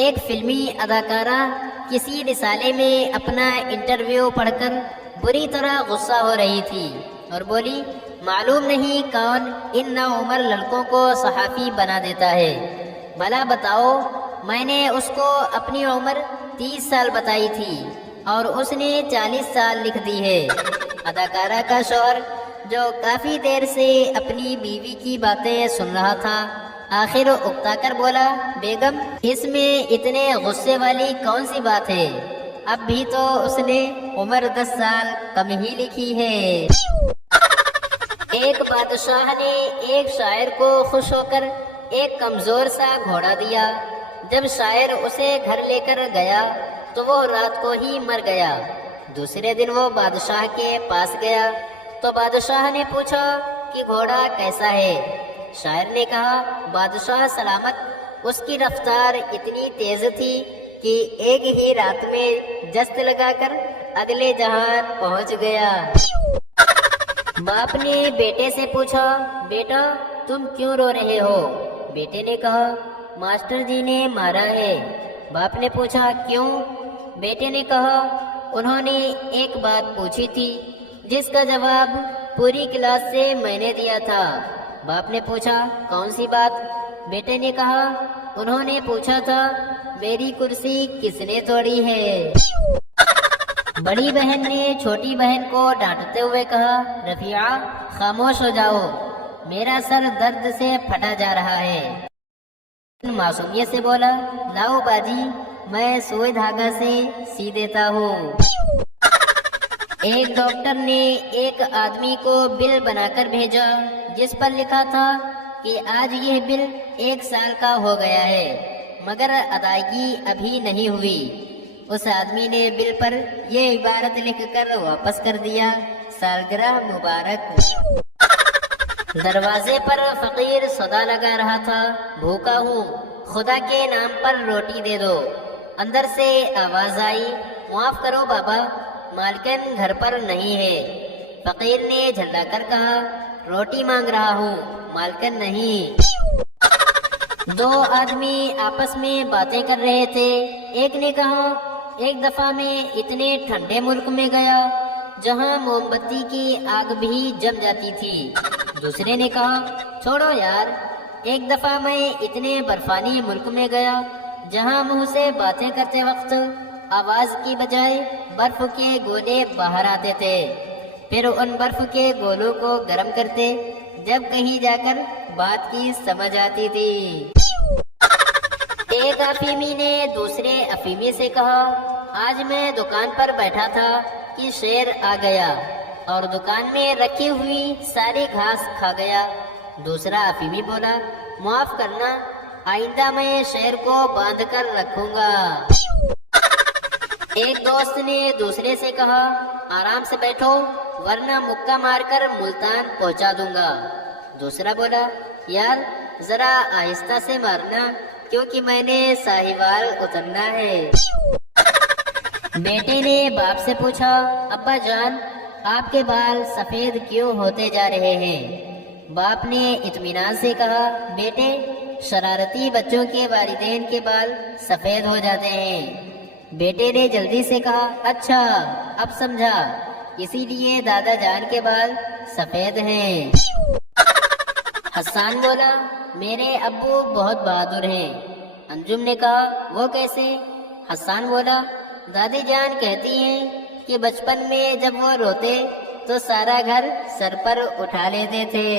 ایک فلمی اداکارہ کسی رسالے میں اپنا انٹرویو پڑھ کر بری طرح غصہ ہو رہی تھی اور بولی، معلوم نہیں کون ان نوعمر لڑکوں کو صحافی بنا دیتا ہے۔ بھلا بتاؤ، میں نے اس کو اپنی عمر 30 سال بتائی تھی اور اس نے 40 سال لکھ دی ہے۔ اداکارہ کا شوہر، جو کافی دیر سے اپنی بیوی کی باتیں سن رہا تھا، آخر اکتا کر بولا، بیگم، اس میں اتنے غصے والی کون سی بات ہے؟ اب بھی تو اس نے عمر 10 سال کم ہی لکھی ہے۔ ایک بادشاہ نے ایک شاعر کو خوش ہو کر ایک کمزور سا گھوڑا دیا۔ جب شاعر اسے گھر لے کر گیا تو وہ رات کو ہی مر گیا۔ دوسرے دن وہ بادشاہ کے پاس گیا تو بادشاہ نے پوچھا کہ گھوڑا کیسا ہے؟ شاعر نے کہا، بادشاہ سلامت، اس کی رفتار اتنی تیز تھی کہ ایک ہی رات میں جست لگا کر اگلے جہان پہنچ گیا۔ باپ نے بیٹے سے پوچھا، بیٹا تم کیوں رو رہے ہو؟ بیٹے نے کہا، ماسٹر جی نے مارا ہے۔ باپ نے پوچھا، کیوں؟ بیٹے نے کہا، انہوں نے ایک بات پوچھی تھی جس کا جواب پوری کلاس سے میں نے دیا تھا۔ باپ نے پوچھا، کون سی بات؟ بیٹے نے کہا، انہوں نے پوچھا تھا، میری کرسی کس نے توڑی ہے؟ بڑی بہن نے چھوٹی بہن کو ڈانٹتے ہوئے کہا، رفیعہ خاموش ہو جاؤ، میرا سر درد سے پھٹا جا رہا ہے۔ معصومیت سے بولا، لاؤ باجی، میں سوئی دھاگا سے سی دیتا ہوں۔ ایک ڈاکٹر نے ایک آدمی کو بل بنا کر بھیجا جس پر لکھا تھا کہ آج یہ بل 1 سال کا ہو گیا ہے مگر ادائیگی ابھی نہیں ہوئی۔ اس آدمی نے بل پر یہ عبارت لکھ کر واپس کر دیا، سالگرہ مبارک۔ دروازے پر فقیر صدا لگا رہا تھا، بھوکا ہوں، خدا کے نام پر روٹی دے دو۔ اندر سے آواز آئی، معاف کرو بابا، مالکن گھر پر نہیں ہے۔ فقیر نے جھلا کر کہا، روٹی مانگ رہا ہوں، مالکن نہیں۔ 2 آدمی آپس میں باتیں کر رہے تھے۔ ایک نے کہا، ایک دفعہ میں اتنے ٹھنڈے ملک میں گیا جہاں موم بتی کی آگ بھی جم جاتی تھی۔ دوسرے نے کہا، چھوڑو یار، ایک دفعہ میں اتنے برفانی ملک میں گیا جہاں منہ سے باتیں کرتے وقت آواز کی بجائے برف کے گولے باہر آتے تھے، پھر ان برف کے گولوں کو گرم کرتے، جب کہیں جا کر بات کی سمجھ آتی تھی۔ ایک افیمی نے دوسرے افیمی سے کہا، آج میں دکان پر بیٹھا تھا کہ شیر آ گیا اور دکان میں رکھی ہوئی ساری گھاس کھا گیا۔ دوسرا افیمی بولا، معاف کرنا، آئندہ میں شیر کو باندھ کر رکھوں گا۔ ایک دوست نے دوسرے سے کہا، آرام سے بیٹھو ورنہ مکہ مار کر ملتان پہنچا دوں گا۔ دوسرا بولا، یار ذرا آہستہ سے مارنا کیونکہ میں نے ساہیوال اترنا ہے۔ بیٹے نے باپ سے پوچھا، ابا جان آپ کے بال سفید کیوں ہوتے جا رہے ہیں؟ باپ نے اطمینان سے کہا، بیٹے شرارتی بچوں کے والدین کے بال سفید ہو جاتے ہیں۔ بیٹے نے جلدی سے کہا، اچھا اب سمجھا، اسی لیے دادا جان کے بال سفید ہیں۔ حسان بولا، میرے ابو بہت بہادر ہیں۔ انجم نے کہا، وہ کیسے؟ حسان بولا، دادی جان کہتی ہیں کہ بچپن میں جب وہ روتے تو سارا گھر سر پر اٹھا لیتے تھے۔